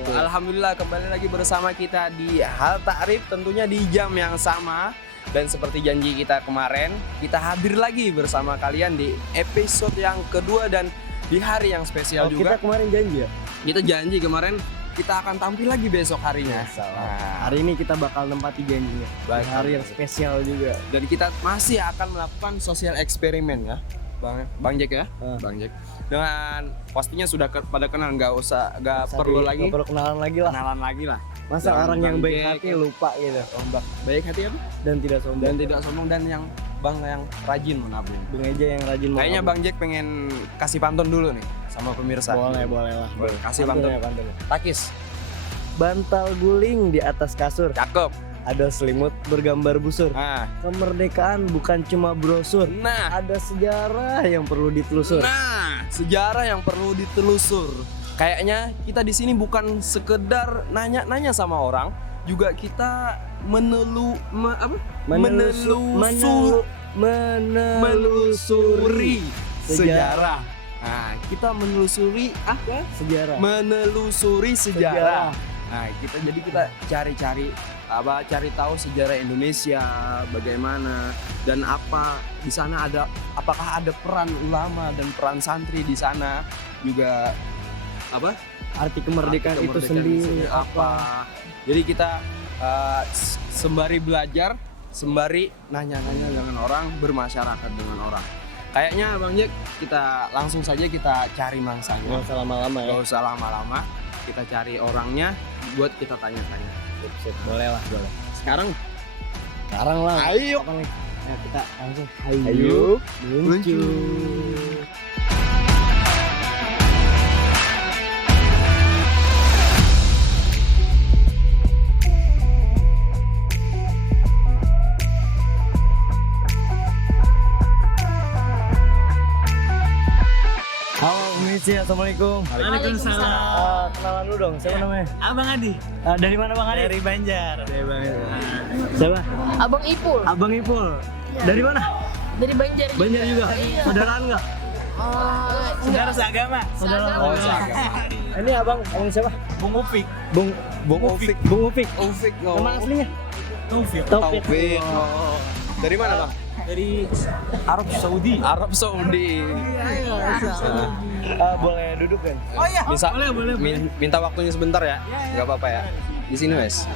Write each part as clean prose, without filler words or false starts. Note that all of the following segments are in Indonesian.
wabarakatuh. Alhamdulillah kembali lagi bersama kita di Hal Ta'rif, tentunya di jam yang sama. Dan seperti janji kita kemarin, kita hadir lagi bersama kalian di episode yang kedua dan di hari yang spesial juga. Kita kemarin janji ya? Kita janji kemarin kita akan tampil lagi besok harinya. Nah, hari ini kita bakal nempati janjinya. Baik. Hari yang spesial juga. Dan kita masih akan melakukan sosial eksperimen ya, Bang Jack ya, Bang Jack. Dengan pastinya sudah pada kenal, nggak perlu lagi. Nggak perlu kenalan lagi lah. Kenalan lagi lah. Masa Dengan orang yang Bang baik Jack, hati lupa gitu. baik hati apa? Dan tidak sombong. Dan yang Bang yang rajin menabung. Bang Eja yang rajin. Kayaknya Bang Jack pengen kasih pantun dulu nih sama pemirsa. Boleh lah. Boleh. Kasih pantun. Pantun. Takis. Bantal guling di atas kasur. Cakep. Ada selimut bergambar busur. Nah. Kemerdekaan bukan cuma brosur. Nah. Ada sejarah yang perlu ditelusur. Nah, sejarah yang perlu ditelusur. Kayaknya kita di sini bukan sekedar nanya-nanya sama orang, juga kita menelusuri sejarah. Nah, kita menelusuri Sejarah. menelusuri sejarah. Nah, kita cari tahu sejarah Indonesia bagaimana dan apa di sana apakah ada peran ulama dan peran santri di sana juga Arti kemerdekaan itu sendiri apa. Jadi kita sembari belajar, sembari nanya-nanya dengan orang, bermasyarakat dengan orang. Kayaknya Bang Jack, kita langsung saja kita cari mangsanya. Nggak usah lama-lama ya. Gak usah lama-lama, kita cari orangnya buat kita tanya-tanya. Sip. Boleh. Sekarang lah. Ayo. Apa nih? Ya, kita langsung. Ayo. Muncul. Halo pemirsa, assalamualaikum. Waalaikumsalam. Kenalan dulu dong, siapa namanya? Abang Adi. Dari mana Bang Adi? Dari Banjar. Siapa? Abang Ipul Abang Ipul. Dari mana? dari Banjar. Banjar juga. Iya. Saudaraan nggak? Saudara seagama. Oh, seagama. Ini abang siapa? Bung Upik. Bung Ufik. Ufik. No. Nama aslinya? Taufik. Taufik. Taufik. Oh. Dari mana, Bang? Dari Arab Saudi. Arab Saudi. Boleh duduk kan? Oh iya. Boleh. Minta waktunya sebentar ya. Enggak apa-apa ya. Di sini, wes.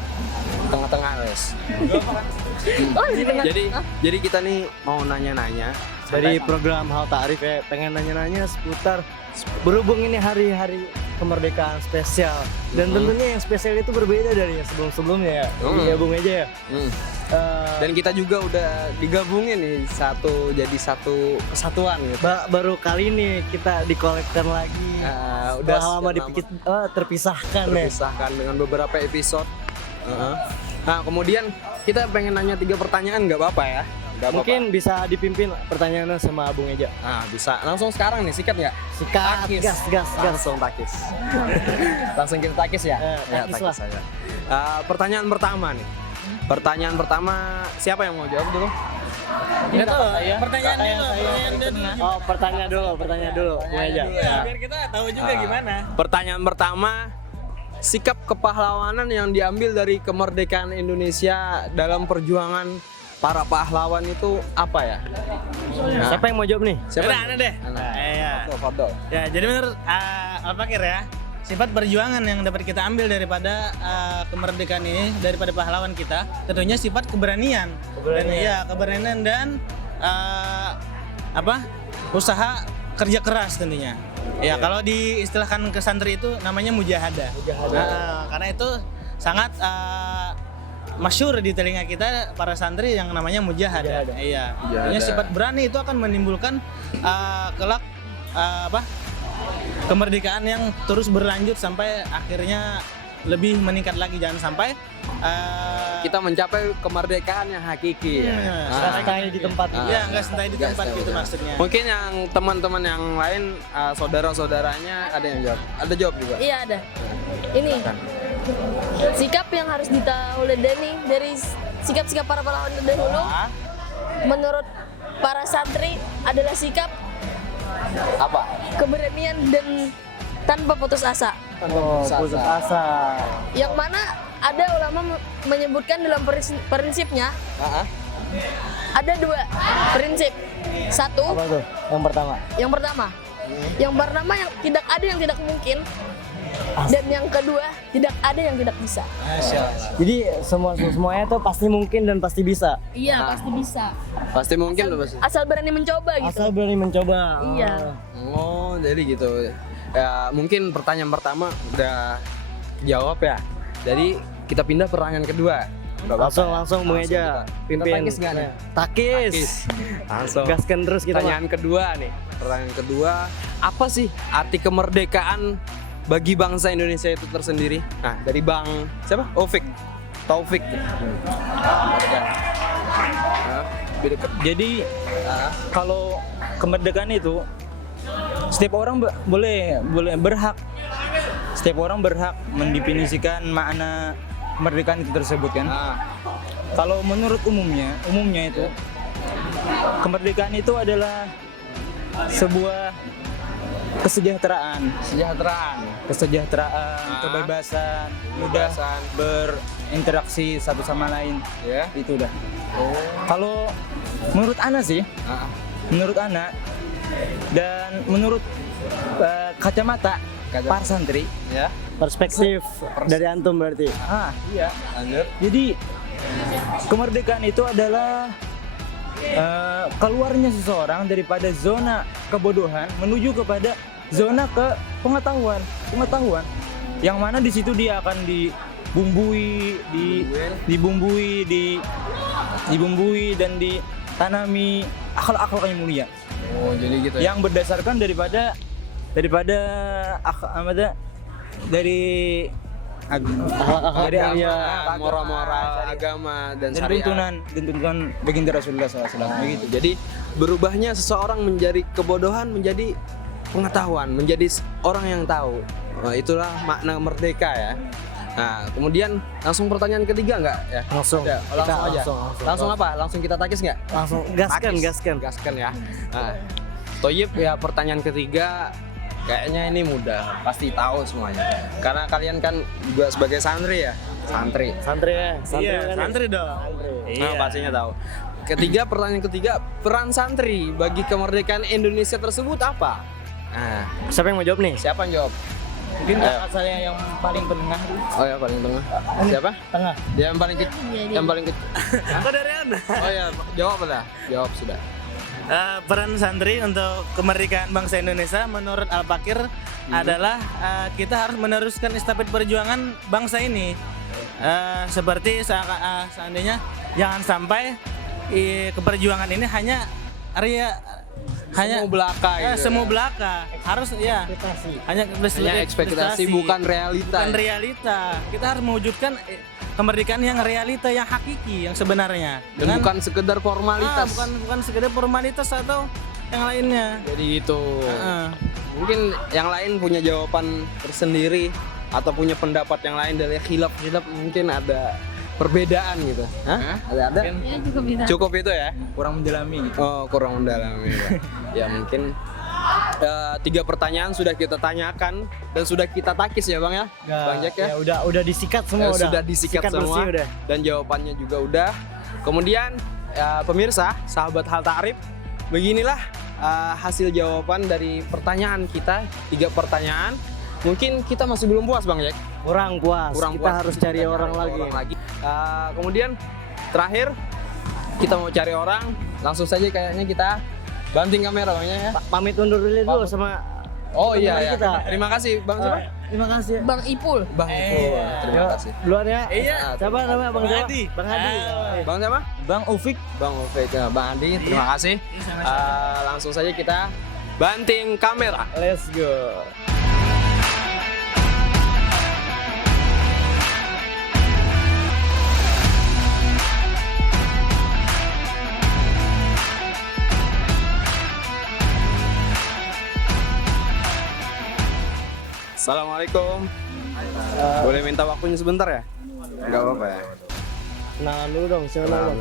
Tengah-tengah, wes. Oh, di tengah. Jadi kita nih mau nanya-nanya Dari program Hal Ta'rif ya, pengen nanya-nanya seputar berhubung ini hari-hari kemerdekaan spesial dan tentunya yang spesial itu berbeda dari yang sebelum-sebelumnya ya. Ya Bung Eja ya. Dan kita juga udah digabungin nih jadi satu kesatuan gitu. Baru kali ini kita dikolekkan lagi. Udah lama terpisahkan ya. Terpisahkan dengan beberapa episode. Nah, kemudian kita pengen nanya 3 pertanyaan, nggak apa-apa ya? Nggak apa-apa. Mungkin bisa dipimpin pertanyaannya sama Bung Eja. Nah, bisa langsung sekarang nih, sikat nggak? Sikat, Takis. gas. Langsung takis. Langsung kita takis ya? Takis lah. Saja. Pertanyaan pertama nih. Pertanyaan pertama, siapa yang mau jawab dulu? Enggak tahu ya. Pertanyaan dulu, Bung Eja. Biar kita tahu juga gimana. Pertanyaan pertama, sikap kepahlawanan yang diambil dari kemerdekaan Indonesia dalam perjuangan para pahlawan itu apa ya? Nah, Siapa yang mau jawab nih? siapa? Udah, Ana deh. Iya. Fadol. Ya, jadi menurut Al-Fakir ya, sifat perjuangan yang dapat kita ambil daripada kemerdekaan ini, daripada pahlawan kita, tentunya sifat keberanian. Keberanian dan usaha kerja keras tentunya. Ya, kalau diistilahkan ke santri itu namanya mujahadah. Karena itu sangat masyhur di telinga kita para santri yang namanya mujahadah. Iya. Tentunya sifat berani itu akan menimbulkan kelak kemerdekaan yang terus berlanjut sampai akhirnya lebih meningkat lagi. Jangan sampai kita mencapai kemerdekaan yang hakiki ya. Santai di tempat. ya nggak santai di tempat gitu maksudnya. Mungkin yang teman-teman yang lain, saudara-saudaranya ada yang jawab. Ada jawab juga. Iya ada. Ini sikap yang harus diteladani dari sikap-sikap para pahlawan terdahulu. Menurut para santri adalah sikap Apa? keberanian dan tanpa putus asa. Oh, putus asa. Yang mana ada ulama menyebutkan dalam prinsipnya ada 2 prinsip. Satu, Apa tuh? Yang pertama. yang pertama yang tidak ada yang tidak mungkin. Dan yang kedua, tidak ada yang tidak bisa. Jadi semuanya tuh pasti mungkin dan pasti bisa. Iya, pasti bisa. Pasti mungkin loh pasti. Asal berani mencoba gitu. Asal berani mencoba. Iya. Oh, jadi gitu. Ya, mungkin pertanyaan pertama udah jawab ya. Jadi kita pindah pertanyaan kedua. Nggak apa-apa ya? Langsung mengeja. Kita Pimpin. takis nggak nih? Takis. Langsung. Gaskan terus kita. Pertanyaan kedua nih. Pertanyaan kedua, apa sih arti kemerdekaan bagi bangsa Indonesia itu tersendiri? Nah, dari Bang siapa? Taufik. Jadi kalau kemerdekaan itu setiap orang boleh berhak, setiap orang berhak mendefinisikan makna kemerdekaan itu tersebut kan. Kalau menurut umumnya itu kemerdekaan itu adalah sebuah kesejahteraan, kebebasan, mudah berinteraksi satu sama lain. Ya. Itu udah. Kalau menurut Ana sih, menurut Ana dan menurut kacamata para santri, Ya. Perspektif dari antum berarti. iya. Lanjut. Jadi kemerdekaan itu adalah keluarnya seseorang daripada zona kebodohan menuju kepada zona ke pengetahuan, yang mana di situ dia akan dibumbui dan ditanami akal-akal yang mulia. Oh, jadi gitu ya. Yang berdasarkan dari moral-moral agama dan syariat. tuntunan baginda Rasulullah SAW begitu. Jadi berubahnya seseorang menjadi kebodohan menjadi pengetahuan, menjadi orang yang tahu. Nah, itulah makna merdeka ya. Nah, kemudian langsung pertanyaan ketiga nggak ya? Langsung. Ya, langsung Kita aja. langsung. Langsung apa? Langsung kita takis nggak? Langsung Gaskan ya. Nah, Toyib ya, pertanyaan ketiga kayaknya ini mudah, pasti tahu semuanya. Karena kalian kan juga sebagai santri ya. Santri Santri kan? Santri dong. Nah, pastinya tahu. Pertanyaan ketiga, peran santri bagi kemerdekaan Indonesia tersebut apa? Nah, Siapa yang mau jawab nih? siapa yang jawab? Mungkin kakak saya yang paling penengah. Oh ya, paling tengah. Siapa? Tengah. Dia yang paling kecil. Iya, dia. Yang paling kecil. Kok dari Anda? Oh ya, jawab lah. Jawab sudah. Peran santri untuk kemerdekaan bangsa Indonesia menurut Al-Fakir adalah kita harus meneruskan estafet perjuangan bangsa ini. Seperti seandainya jangan sampai keperjuangan ini hanya Semu belaka gitu. semu belaka, harus ya hanya ekspektasi, bukan realita. Bukan realita. Kita harus mewujudkan kemerdekaan yang realita, yang hakiki, yang sebenarnya. Dan bukan sekedar formalitas. Bukan sekedar formalitas atau yang lainnya. Jadi gitu. Mungkin yang lain punya jawaban tersendiri atau punya pendapat yang lain dari khilaf mungkin ada perbedaan gitu. Hah? Ada? Ya, cukup bisa. Cukup itu ya? Kurang mendalami gitu. Oh, kurang mendalami. Ya mungkin 3 pertanyaan sudah kita tanyakan dan sudah kita takis ya Bang ya? Bang Jack ya? Udah disikat semua Sudah disikat Sikat semua bersih udah. dan jawabannya juga udah. Kemudian pemirsa, sahabat Hal Ta'rif, beginilah hasil jawaban dari pertanyaan kita, 3 pertanyaan. Mungkin kita masih belum puas Bang Jack. Kurang puas. Kita harus cari orang lagi. Kemudian terakhir kita mau cari orang, langsung saja kayaknya kita banting kamera Bang ya. Pamit undur dulu sama Oh iya teman ya. kita. Terima kasih Bang siapa? Terima kasih. Bang Ipul. Bang Ipul. Terima kasih. Duluan ya. Iya. Siapa namanya Bang Jawa? Adi. Bang Adi. Bang siapa? Bang Ufik. Bang Ufik. Bang Adi, terima kasih. Langsung saja kita banting kamera. Let's go. Assalamualaikum. Boleh minta waktunya sebentar ya? Enggak apa-apa ya. Kenalan dulu dong, siapa dong?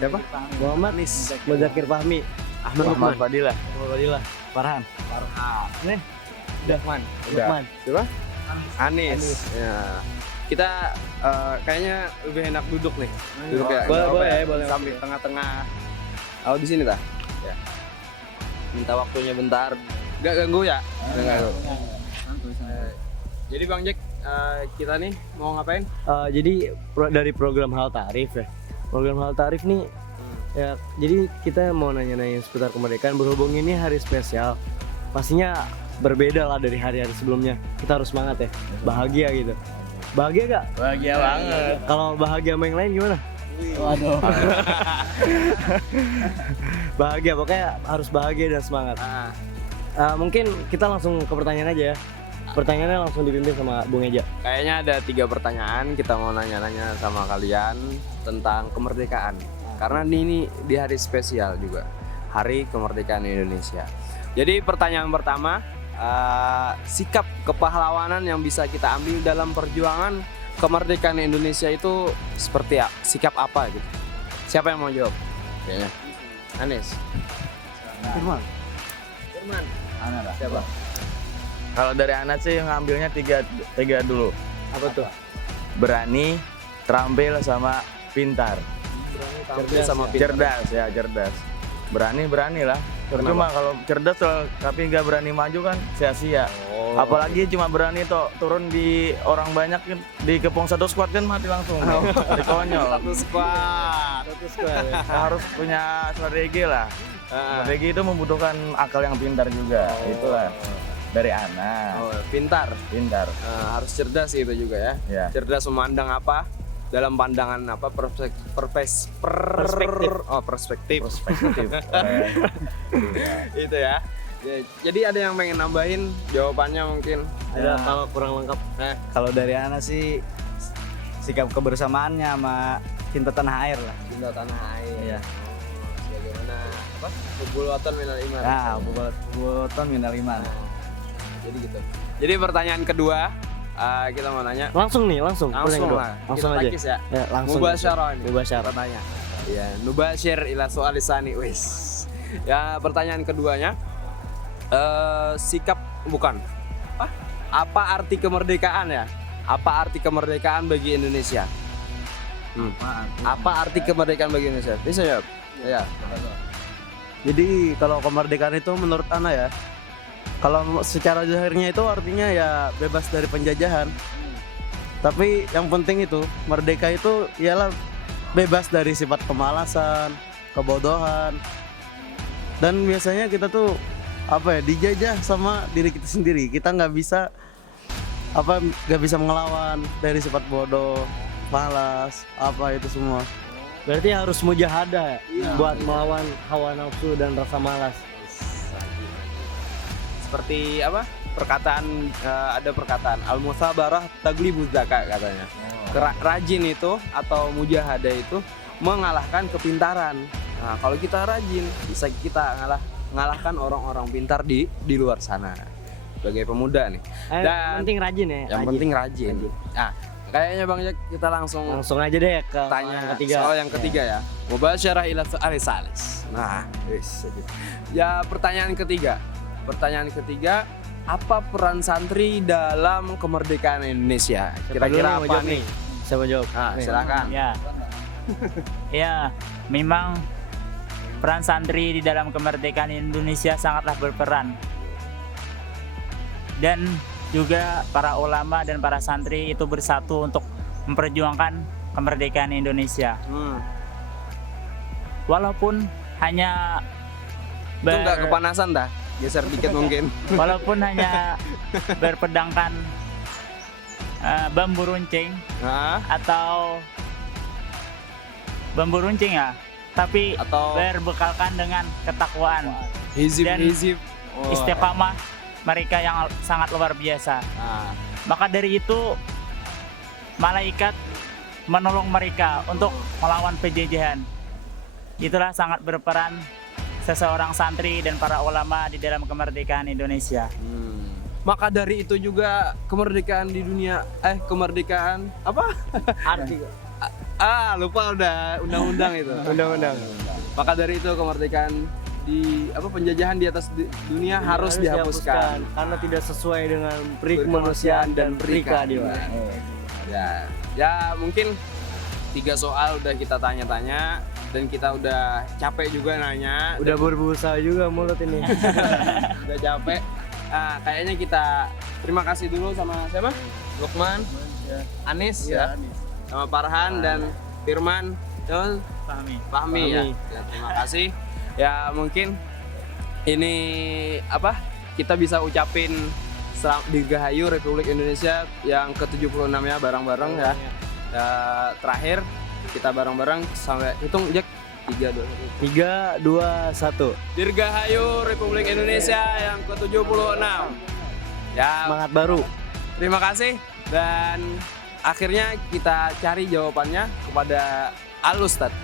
Siapa? Muhammad Muzakir Fahmi. Ahmad Lukman Fadilah. Fadilah. Farhan. Nih. Lukman. Udah. Lukman. Siapa? Anies. Ya. Kita kayaknya lebih enak duduk nih. Duduk ya. Boleh, Nggak apa-apa ya? boleh. Sampai tengah-tengah. Oh di sini tah? Ya. Minta waktunya bentar. Gak ganggu ya? Nggak ganggu. Jadi Bang Jack, kita nih mau ngapain? Jadi dari program Hal Tarif ya. Program Hal Tarif nih ya, jadi kita mau nanya-nanya seputar kemerdekaan, berhubung ini hari spesial. Pastinya berbeda lah dari hari-hari sebelumnya. Kita harus semangat ya, bahagia gitu. Bahagia gak? Bahagia banget. Kalau bahagia sama yang lain gimana? Waduh. Bahagia, pokoknya harus bahagia dan semangat. Mungkin kita langsung ke pertanyaan aja ya. Pertanyaannya langsung dipimpin sama Bung Eja. Kayaknya ada 3 pertanyaan kita mau nanya-nanya sama kalian tentang kemerdekaan. Karena ini di hari spesial juga, Hari Kemerdekaan Indonesia. Jadi pertanyaan pertama, sikap kepahlawanan yang bisa kita ambil dalam perjuangan kemerdekaan Indonesia itu seperti sikap apa gitu? Siapa yang mau jawab? Kayaknya Anies. Firman. Ana lah. Siapa? Kalau dari anak sih ngambilnya tiga dulu. Apa tuh? Berani, terampil, sama pintar. Cerdas sama pintar. Cerdas. Berani lah. Cuma kalau cerdas tapi nggak berani maju kan sia-sia. Apalagi cuma berani turun di orang banyak di kepung satu squad kan mati langsung. Di konyol. Satu squad. Harus punya strategi lah. Strategi itu membutuhkan akal yang pintar juga. Itulah dari anak. Pintar. Harus cerdas itu juga ya. Ya. Cerdas memandang apa? Dalam pandangan apa? Perspektif. Itu ya. Jadi ada yang pengen nambahin jawabannya mungkin? Ada kalau kurang lengkap. Kalau dari Ana sih sikap kebersamaannya sama cinta tanah air lah. Cinta tanah air. Iya. Bagaimana? Apa? Hubulatan minal iman. Nah, buatan minal iman. Jadi gitu. Jadi pertanyaan kedua, kita mau nanya. Langsung pertanyaan kedua. Lah. Langsung Kita aja. takis ya. Ya, langsung. Mubasyarah ini. Mubasyarah. Pertanyaan. Iya, nubasyir ila soalisani wis. Ya, pertanyaan keduanya sikap bukan. Apa arti kemerdekaan ya? Apa arti kemerdekaan bagi Indonesia? Apa arti kemerdekaan bagi Indonesia? Bisa jawab? Ya. Jadi kalau kemerdekaan itu menurut Ana ya, kalau secara zahirnya itu artinya ya bebas dari penjajahan. Tapi yang penting itu merdeka itu ialah bebas dari sifat kemalasan, kebodohan. Dan biasanya kita tuh dijajah sama diri kita sendiri. Kita nggak bisa melawan dari sifat bodoh, malas, itu semua. Berarti harus mujahadah ya, buat melawan hawa nafsu dan rasa malas. Seperti apa? Ada perkataan al-musabarah taglibuz zakat katanya. Rajin itu atau mujahadah itu mengalahkan kepintaran. Nah, kalau kita rajin bisa kita ngalahkan orang-orang pintar di luar sana. Sebagai pemuda nih. Dan penting rajin ya. Yang penting rajin. Nah, kayaknya Bang Jack kita langsung aja deh ke tanya yang ketiga. soal yang ketiga ya. Mubasyarah ila salis. Nah, ya pertanyaan ketiga, apa peran santri dalam kemerdekaan Indonesia? Kira-kira apa nih? Siapa jawab? Silakan. Ya. Ya, memang peran santri di dalam kemerdekaan Indonesia sangatlah berperan. Dan juga para ulama dan para santri itu bersatu untuk memperjuangkan kemerdekaan Indonesia. Walaupun hanya Itu nggak kepanasan dah? Geser dikit mungkin. Walaupun hanya berpedangkan bambu runcing atau bambu runcing ya, tapi Atau berbekalkan dengan ketakwaan dan hizib. istiqamah mereka yang sangat luar biasa. Maka dari itu malaikat menolong mereka untuk melawan penjajahan. Itulah sangat berperan seseorang santri dan para ulama di dalam kemerdekaan Indonesia. Maka dari itu juga kemerdekaan di dunia kemerdekaan apa? Arti. Lupa udah undang-undang itu. Undang-undang. Maka dari itu kemerdekaan di penjajahan di atas dunia harus dihapuskan. karena tidak sesuai dengan peri kemanusiaan dan peri keadilan. Ya mungkin 3 soal udah kita tanya-tanya dan kita udah capek juga nanya. Udah berbusa juga mulut ini. Udah capek. Kayaknya kita terima kasih dulu sama siapa? Lukman, Anis ya, sama Farhan dan Firman, Fahmi ya. Ya, terima kasih. Ya mungkin ini kita bisa ucapin Dirgahayu Republik Indonesia yang ke-76 ya bareng-bareng ya. Terakhir kita bareng-bareng sampai hitung Jack 3, 2, 1. Dirgahayu Republik Indonesia yang ke-76. Ya, Semangat baru. terima kasih dan akhirnya kita cari jawabannya kepada Al-Ustadz.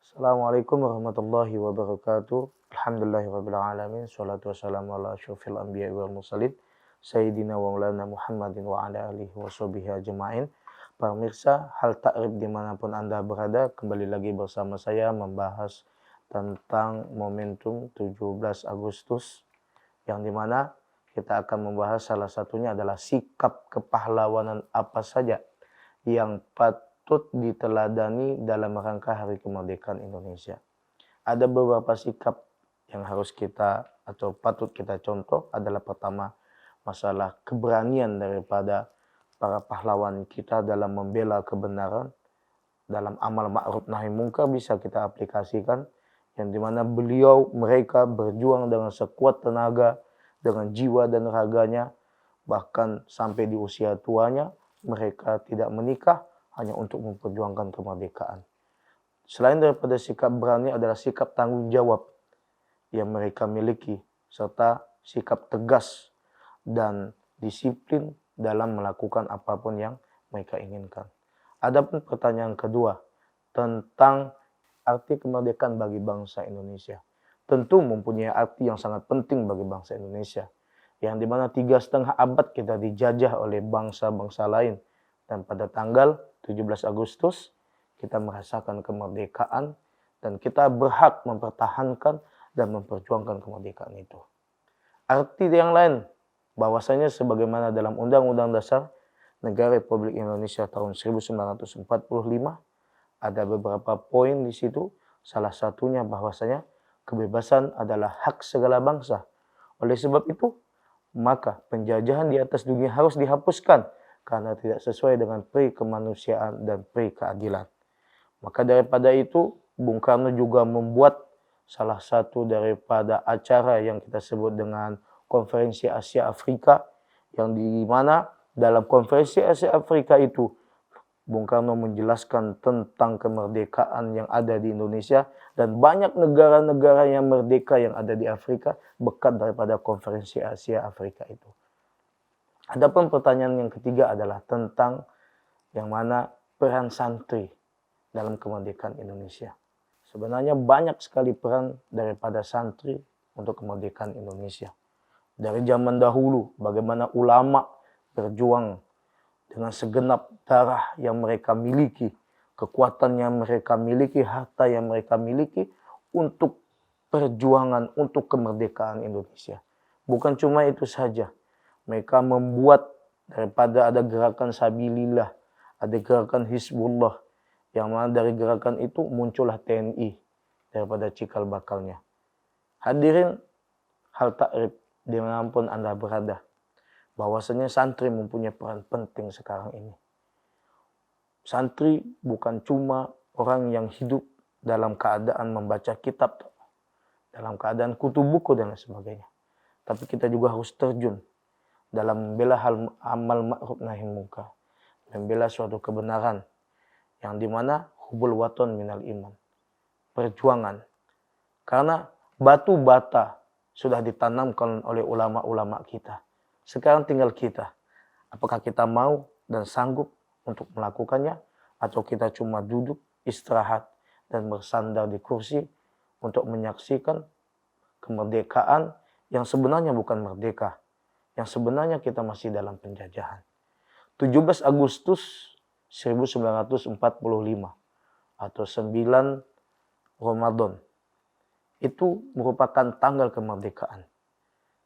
Assalamualaikum warahmatullahi wabarakatuh. Alhamdulillahirabbil alamin. Shalatu wassalamu ala asyrofil anbiya'i wal mursalin sayyidina wa maulana Muhammadin wa ala alihi washabihi ajma'in. Para pemirsa, hal takrib dimanapun Anda berada, kembali lagi bersama saya membahas tentang momentum 17 Agustus yang dimana kita akan membahas salah satunya adalah sikap kepahlawanan apa saja yang patut diteladani dalam rangka Hari Kemerdekaan Indonesia. Ada beberapa sikap yang harus kita atau patut kita contoh adalah pertama masalah keberanian daripada para pahlawan kita dalam membela kebenaran, dalam amal ma'ruf nahi munkar bisa kita aplikasikan, yang dimana mereka berjuang dengan sekuat tenaga, dengan jiwa dan raganya, bahkan sampai di usia tuanya mereka tidak menikah hanya untuk memperjuangkan kemerdekaan. Selain daripada sikap berani adalah sikap tanggung jawab yang mereka miliki, serta sikap tegas dan disiplin dalam melakukan apapun yang mereka inginkan. Adapun pertanyaan kedua tentang arti kemerdekaan bagi bangsa Indonesia. Tentu mempunyai arti yang sangat penting bagi bangsa Indonesia. Yang dimana 3,5 abad kita dijajah oleh bangsa-bangsa lain. Dan pada tanggal 17 Agustus kita merasakan kemerdekaan dan kita berhak mempertahankan dan memperjuangkan kemerdekaan itu. Arti yang lain bahwasanya sebagaimana dalam Undang-Undang Dasar Negara Republik Indonesia tahun 1945 ada beberapa poin di situ. Salah satunya bahwasanya kebebasan adalah hak segala bangsa. Oleh sebab itu, maka penjajahan di atas dunia harus dihapuskan karena tidak sesuai dengan peri kemanusiaan dan peri keadilan. Maka daripada itu, Bung Karno juga membuat salah satu daripada acara yang kita sebut dengan Konferensi Asia Afrika, yang di mana dalam Konferensi Asia Afrika itu Bung Karno menjelaskan tentang kemerdekaan yang ada di Indonesia dan banyak negara-negara yang merdeka yang ada di Afrika berkat daripada Konferensi Asia Afrika itu. Adapun pertanyaan yang ketiga adalah tentang yang mana peran santri dalam kemerdekaan Indonesia. Sebenarnya banyak sekali peran daripada santri untuk kemerdekaan Indonesia. Dari zaman dahulu bagaimana ulama berjuang dengan segenap darah yang mereka miliki, kekuatan yang mereka miliki, harta yang mereka miliki untuk perjuangan untuk kemerdekaan Indonesia. Bukan cuma itu saja. Mereka membuat daripada ada gerakan Sabilillah, ada gerakan Hizbullah, yang mana dari gerakan itu muncullah TNI daripada cikal bakalnya. Hadirin hal takrib dimanapun Anda berada, bahwasanya santri mempunyai peran penting sekarang ini. Santri bukan cuma orang yang hidup dalam keadaan membaca kitab, dalam keadaan kutu buku dan lain sebagainya. Tapi kita juga harus terjun dalam membela amal ma'ruf nahi munkar, membela suatu kebenaran yang dimana hubul waton minal iman, perjuangan. Karena batu bata sudah ditanamkan oleh ulama-ulama kita. Sekarang tinggal kita, apakah kita mau dan sanggup untuk melakukannya, atau kita cuma duduk, istirahat, dan bersandar di kursi untuk menyaksikan kemerdekaan yang sebenarnya bukan merdeka, yang sebenarnya kita masih dalam penjajahan. 17 Agustus 1945 atau 9 Ramadan. Itu merupakan tanggal kemerdekaan.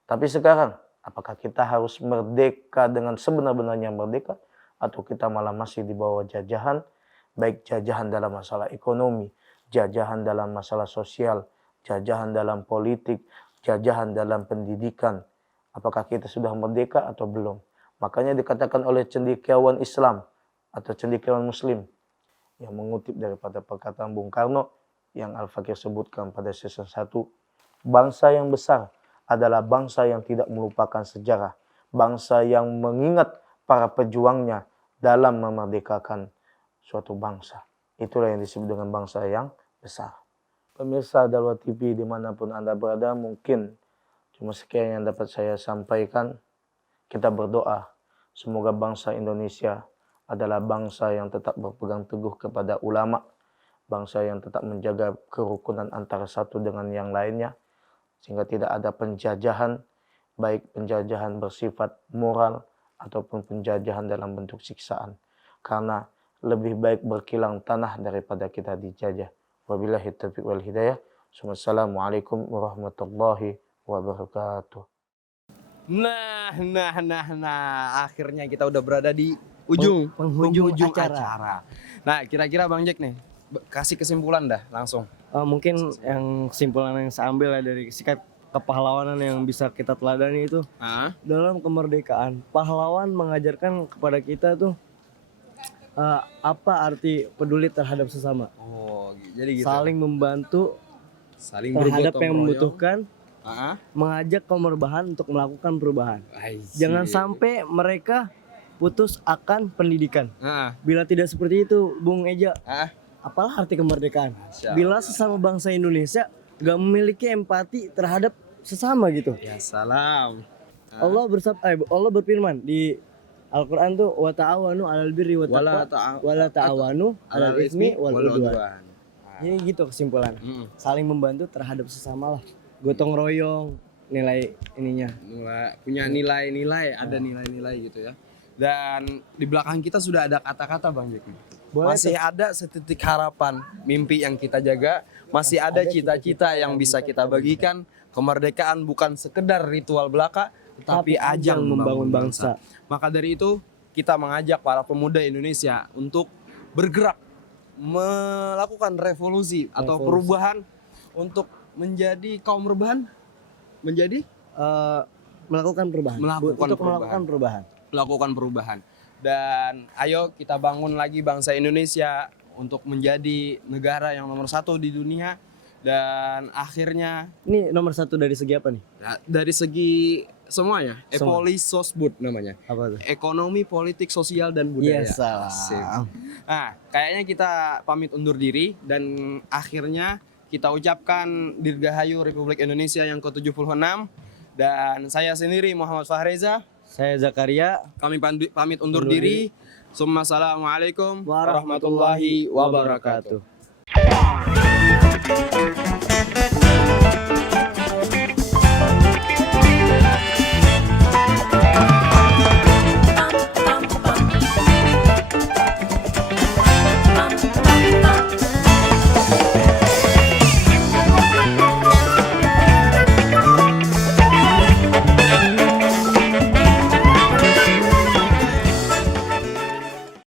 Tapi sekarang, apakah kita harus merdeka dengan sebenar-benarnya merdeka, atau kita malah masih di bawah jajahan, baik jajahan dalam masalah ekonomi, jajahan dalam masalah sosial, jajahan dalam politik, jajahan dalam pendidikan. Apakah kita sudah merdeka atau belum? Makanya dikatakan oleh cendekiawan Islam atau cendekiawan Muslim yang mengutip daripada perkataan Bung Karno yang Al-Fakir sebutkan pada season 1, bangsa yang besar adalah bangsa yang tidak melupakan sejarah, bangsa yang mengingat para pejuangnya dalam memerdekakan suatu bangsa. Itulah yang disebut dengan bangsa yang besar. Pemirsa Dalwa TV dimanapun Anda berada, mungkin cuma sekian yang dapat saya sampaikan. Kita berdoa semoga bangsa Indonesia adalah bangsa yang tetap berpegang teguh kepada ulama, bangsa yang tetap menjaga kerukunan antara satu dengan yang lainnya, sehingga tidak ada penjajahan, baik penjajahan bersifat moral ataupun penjajahan dalam bentuk siksaan. Karena lebih baik berkilang tanah daripada kita dijajah. Wabillahi taufiq wal hidayah. Wassalamualaikum warahmatullahi wabarakatuh. Nah, akhirnya kita udah berada di penghujung acara. Nah, kira-kira Bang Jack nih, kasih kesimpulan dah langsung. Mungkin yang kesimpulan yang saya ambil dari sikap kepahlawanan yang bisa kita teladani itu dalam kemerdekaan. Pahlawan mengajarkan kepada kita tuh apa arti peduli terhadap sesama. Oh, jadi gitu. Saling membantu Saling terhadap bergotong yang royong. membutuhkan. Mengajak kaum rebahan untuk melakukan perubahan. Jangan sampai mereka putus akan pendidikan. Bila tidak seperti itu, Bung Eja, apalah arti kemerdekaan? Bila sesama bangsa Indonesia gak memiliki empati terhadap sesama gitu. Ya salam. Allah berfirman di Al-Quran tuh wa ta'awanu 'alal birri wat taqwa wa la ta'awanu 'alal itsmi wal 'udwan. Jadi gitu kesimpulan. Saling membantu terhadap sesama lah. Gotong royong, nilai ininya. Punya nilai-nilai, ada nilai-nilai gitu ya. Dan di belakang kita sudah ada kata-kata Bang Jack. Masih ada setitik harapan, mimpi yang kita jaga, masih ada cita-cita yang bisa kita bagikan. Kemerdekaan bukan sekedar ritual belaka, tetapi ajang membangun bangsa. Maka dari itu, kita mengajak para pemuda Indonesia untuk bergerak melakukan revolusi atau perubahan untuk menjadi kaum rebahan, melakukan perubahan. Melakukan perubahan. Dan ayo kita bangun lagi bangsa Indonesia untuk menjadi negara yang nomor 1 di dunia. Dan akhirnya ini nomor 1 dari segi apa nih? Dari segi semuanya. Epolis Sosbud namanya. Apa tuh? Ekonomi, politik, sosial, dan budaya. Yes, salam. Nah, kayaknya kita pamit undur diri dan akhirnya kita ucapkan Dirgahayu Republik Indonesia yang ke-76. Dan saya sendiri Muhammad Fahreza. Saya Zakaria. Kami pamit undur diri. Assalamualaikum warahmatullahi wabarakatuh.